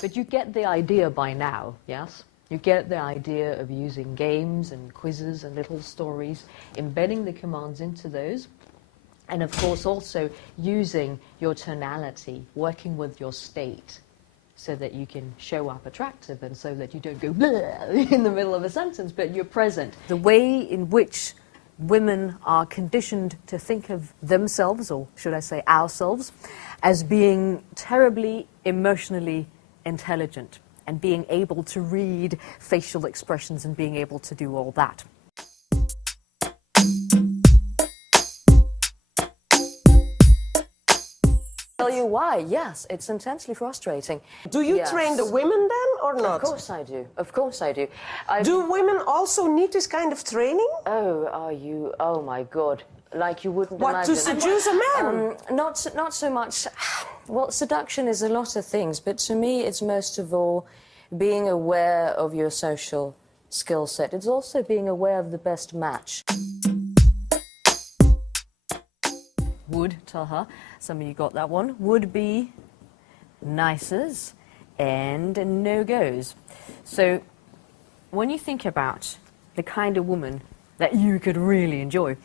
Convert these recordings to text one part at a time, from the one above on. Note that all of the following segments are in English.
But you get the idea by now, yes? You get the idea of using games and quizzes and little stories, embedding the commands into those, and of course also using your tonality, working with your state, so that you can show up attractive and so that you don't go bleh in the middle of a sentence, but you're present. The way in which women are conditioned to think of themselves, or should I say ourselves, as being terribly emotionally intelligent and being able to read facial expressions and being able to do all that. Tell you why, yes, it's intensely frustrating. Do you train the women then or not? Of course I do, of course I do. Do women also need this kind of training? Oh my God, like you wouldn't what, imagine. to seduce a man? Not so much. Well, seduction is a lot of things, but to me it's most of all being aware of your social skill set. It's also being aware of the best match. Would, tell her, some of you got that one, would be nices and no-goes. So when you think about the kind of woman that you could really enjoy,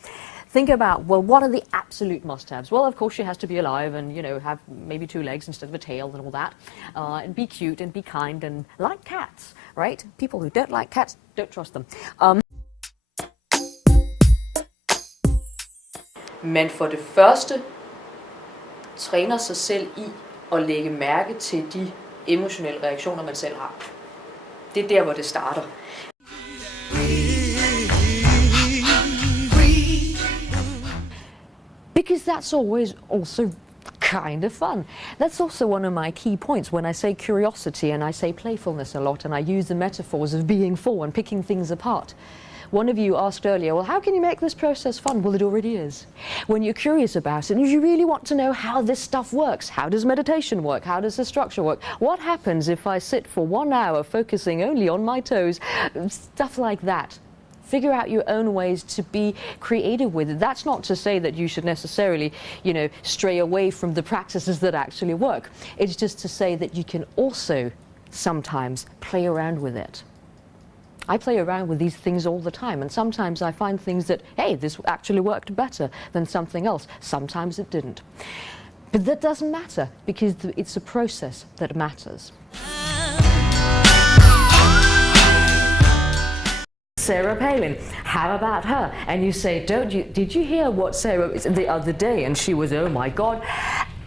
think about, well, what are the absolute must-haves? Well, of course, she has to be alive and, you know, have maybe 2 legs instead of a tail and all that, and be cute and be kind and like cats, right? People who don't like cats, don't trust them. Men for det første træner sig selv i at lægge mærke til de emotionelle reaktioner, man selv har. Det er der, hvor det starter. Because that's always also kind of fun. That's also one of my key points when I say curiosity and I say playfulness a lot, and I use the metaphors of being four and picking things apart. One of you asked earlier, well, how can you make this process fun? Well, it already is. When you're curious about it and you really want to know how this stuff works, how does meditation work? How does the structure work? What happens if I sit for 1 hour focusing only on my toes? Stuff like that. Figure out your own ways to be creative with it. That's not to say that you should necessarily, you know, stray away from the practices that actually work. It's just to say that you can also sometimes play around with it. I play around with these things all the time, and sometimes I find things that, hey, this actually worked better than something else. Sometimes it didn't. But that doesn't matter, because it's a process that matters. Sarah Palin, how about her? And you say, did you hear what Sarah said the other day? And she was, oh my God.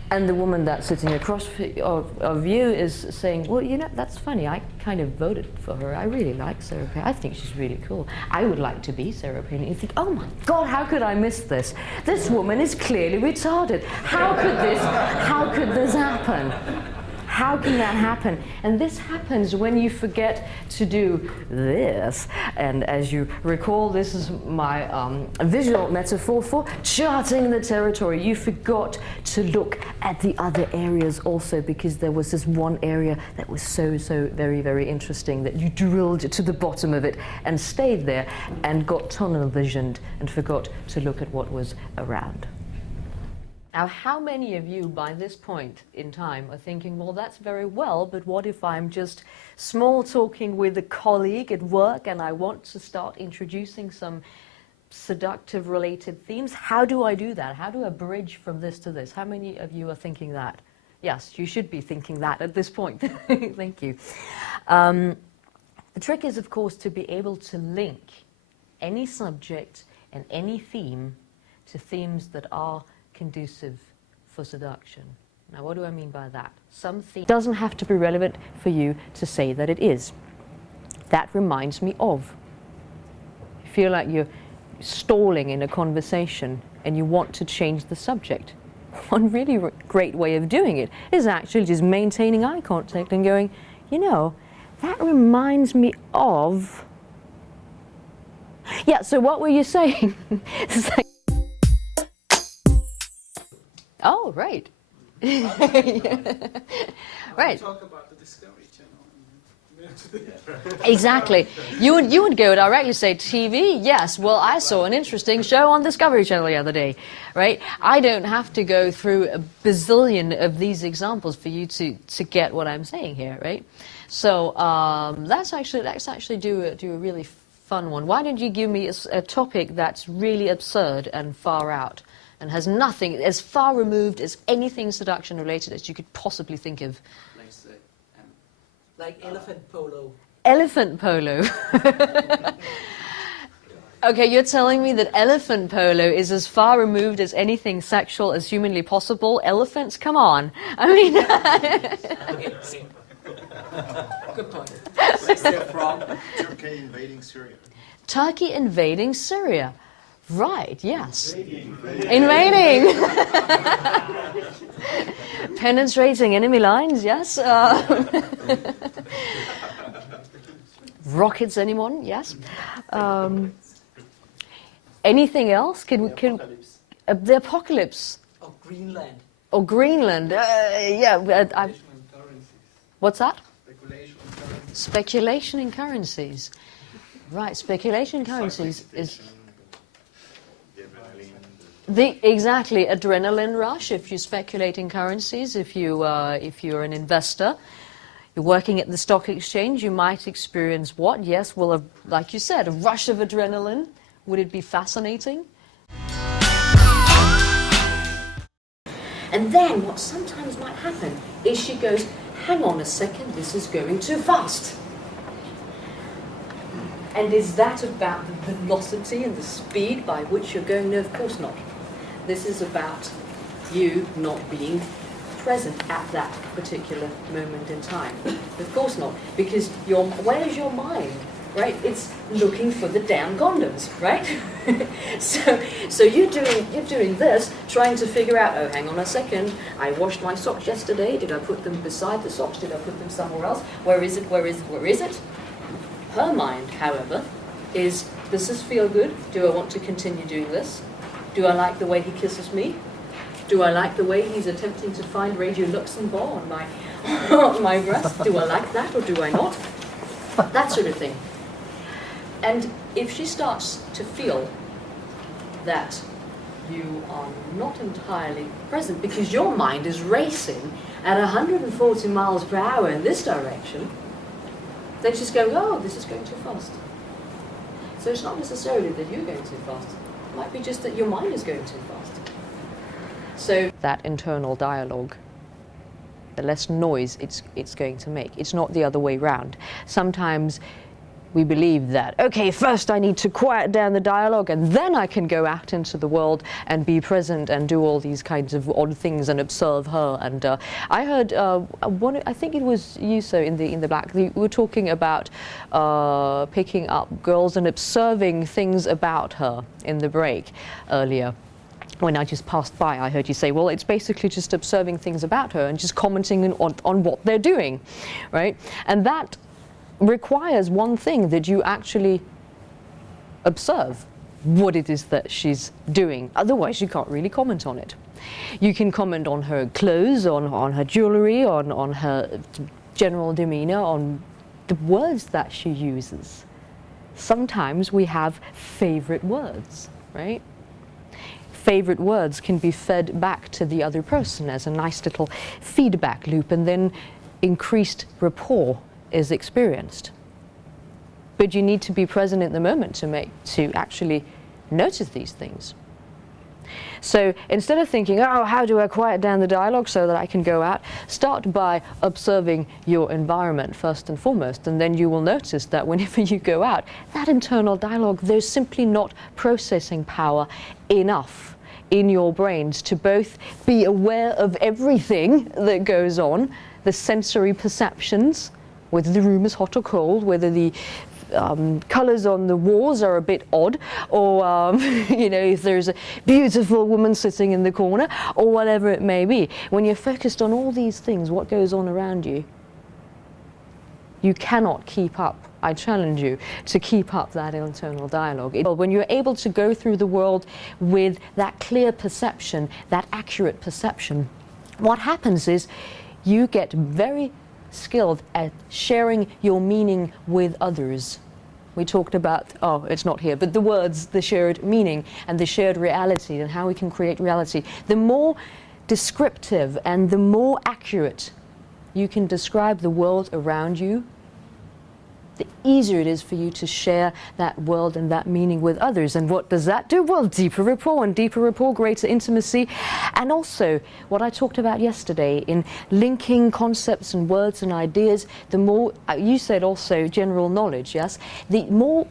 And the woman that's sitting across of you is saying, well, you know, that's funny. I kind of voted for her. I really like Sarah Palin. I think she's really cool. I would like to be Sarah Palin. You think, oh my God, how could I miss this? This woman is clearly retarded. How could this happen? How can that happen? And this happens when you forget to do this. And as you recall, this is my visual metaphor for charting the territory. You forgot to look at the other areas also, because there was this one area that was so very, very interesting that you drilled to the bottom of it and stayed there and got tunnel visioned and forgot to look at what was around. Now, how many of you by this point in time are thinking, well, that's very well, but what if I'm just small talking with a colleague at work and I want to start introducing some seductive related themes? How do I do that? How do I bridge from this to this? How many of you are thinking that? Yes, you should be thinking that at this point. Thank you. The trick is, of course, to be able to link any subject and any theme to themes that are conducive for seduction. Now, what do I mean by that? Something doesn't have to be relevant for you to say that it is. That reminds me of. You feel like you're stalling in a conversation and you want to change the subject. One really great way of doing it is actually just maintaining eye contact and going, you know, that reminds me of... Yeah, so what were you saying? Oh, right. Right. Talk about the Discovery Channel. Exactly. You would go directly say, TV? Yes. Well, I saw an interesting show on Discovery Channel the other day, right? I don't have to go through a bazillion of these examples for you to get what I'm saying here, right? So let's actually do a really fun one. Why don't you give me a topic that's really absurd and far out and has nothing, as far removed as anything seduction related as you could possibly think of? Like elephant polo. Elephant polo. Okay, you're telling me that elephant polo is as far removed as anything sexual as humanly possible? Elephants? Come on. I mean... Okay. Good point. Where's that from? Turkey invading Syria. Turkey invading Syria. Right, yes. Invading. Penetrating enemy lines, yes. Rockets, anyone? Yes. Anything else? Can the apocalypse? Oh, Greenland. Or Greenland? Yeah. What's that? Speculation in currencies. Right, speculation in currencies is exactly adrenaline rush. If you speculate in currencies, if you're an investor, you're working at the stock exchange, you might experience what? Yes, well, like you said, a rush of adrenaline. Would it be fascinating? And then what sometimes might happen is she goes, hang on a second, this is going too fast. And is that about the velocity and the speed by which you're going? No, of course not. This is about you not being present at that particular moment in time. Of course not, because where's your mind, right? It's looking for the damn condoms, right? so you're doing this, trying to figure out, oh, hang on a second, I washed my socks yesterday, did I put them beside the socks, did I put them somewhere else? Where is it? Her mind, however, is, does this feel good? Do I want to continue doing this? Do I like the way he kisses me? Do I like the way he's attempting to find Radio Luxembourg on my breast? Do I like that or do I not? That sort of thing. And if she starts to feel that you are not entirely present because your mind is racing at 140 miles per hour in this direction, then she's going, oh, this is going too fast. So it's not necessarily that you're going too fast. It might be just that your mind is going too fast. So that internal dialogue, the less noise it's going to make. It's not the other way round. Sometimes we believe that, okay, first I need to quiet down the dialogue and then I can go out into the world and be present and do all these kinds of odd things and observe her. And I heard I think it was you, so in the back, we were talking about picking up girls and observing things about her in the break earlier. When I just passed by, I heard you say, well, it's basically just observing things about her and just commenting on what they're doing, right? And that requires one thing, that you actually observe what it is that she's doing. Otherwise, you can't really comment on it. You can comment on her clothes, on her jewelry, on her general demeanor, on the words that she uses. Sometimes we have favorite words, right? Favorite words can be fed back to the other person as a nice little feedback loop, and then increased rapport is experienced. But you need to be present in the moment to actually notice these things. So instead of thinking, oh, how do I quiet down the dialogue so that I can go out, start by observing your environment first and foremost, and then you will notice that whenever you go out, that internal dialogue, there's simply not processing power enough in your brains to both be aware of everything that goes on, the sensory perceptions, whether the room is hot or cold, whether the colours on the walls are a bit odd, or if there's a beautiful woman sitting in the corner, or whatever it may be. When you're focused on all these things, what goes on around you, you cannot keep up. I challenge you to keep up that internal dialogue. When you're able to go through the world with that clear perception, that accurate perception, what happens is you get very skilled at sharing your meaning with others. We talked about, oh, it's not here, but the words, the shared meaning and the shared reality and how we can create reality. The more descriptive and the more accurate you can describe the world around you, the easier it is for you to share that world and that meaning with others. And what does that do? Well, deeper rapport, and deeper rapport, greater intimacy. And also, what I talked about yesterday in linking concepts and words and ideas, the more, you said also general knowledge, yes? The more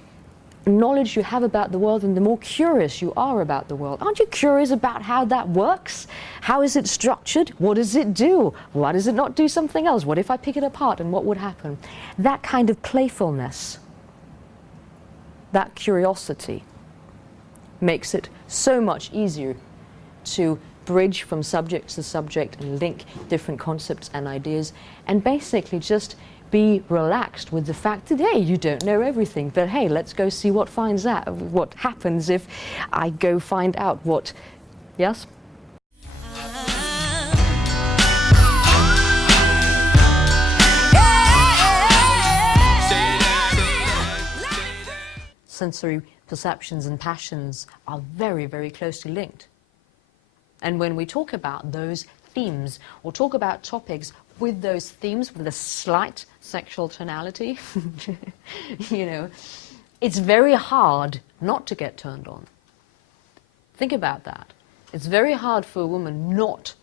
knowledge you have about the world and the more curious you are about the world. Aren't you curious about how that works? How is it structured? What does it do? Why does it not do something else? What if I pick it apart and what would happen? That kind of playfulness, that curiosity makes it so much easier to bridge from subject to subject and link different concepts and ideas and basically just be relaxed with the fact that, hey, you don't know everything, but hey, let's go see what happens if I go find out what, yes? Sensory perceptions and passions are very, very closely linked. And when we talk about those themes or talk about topics with those themes with a slight sexual tonality, you know, it's very hard not to get turned on. Think about that. It's very hard for a woman not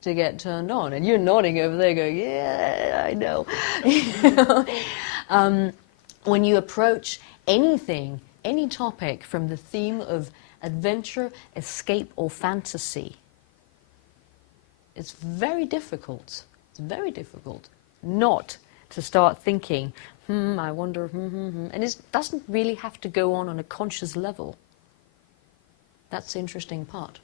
to get turned on. And you're nodding over there going, yeah, I know. When you approach anything, any topic from the theme of adventure, escape, or fantasy, it's very difficult. It's very difficult not to start thinking, I wonder, and it doesn't really have to go on a conscious level. That's the interesting part.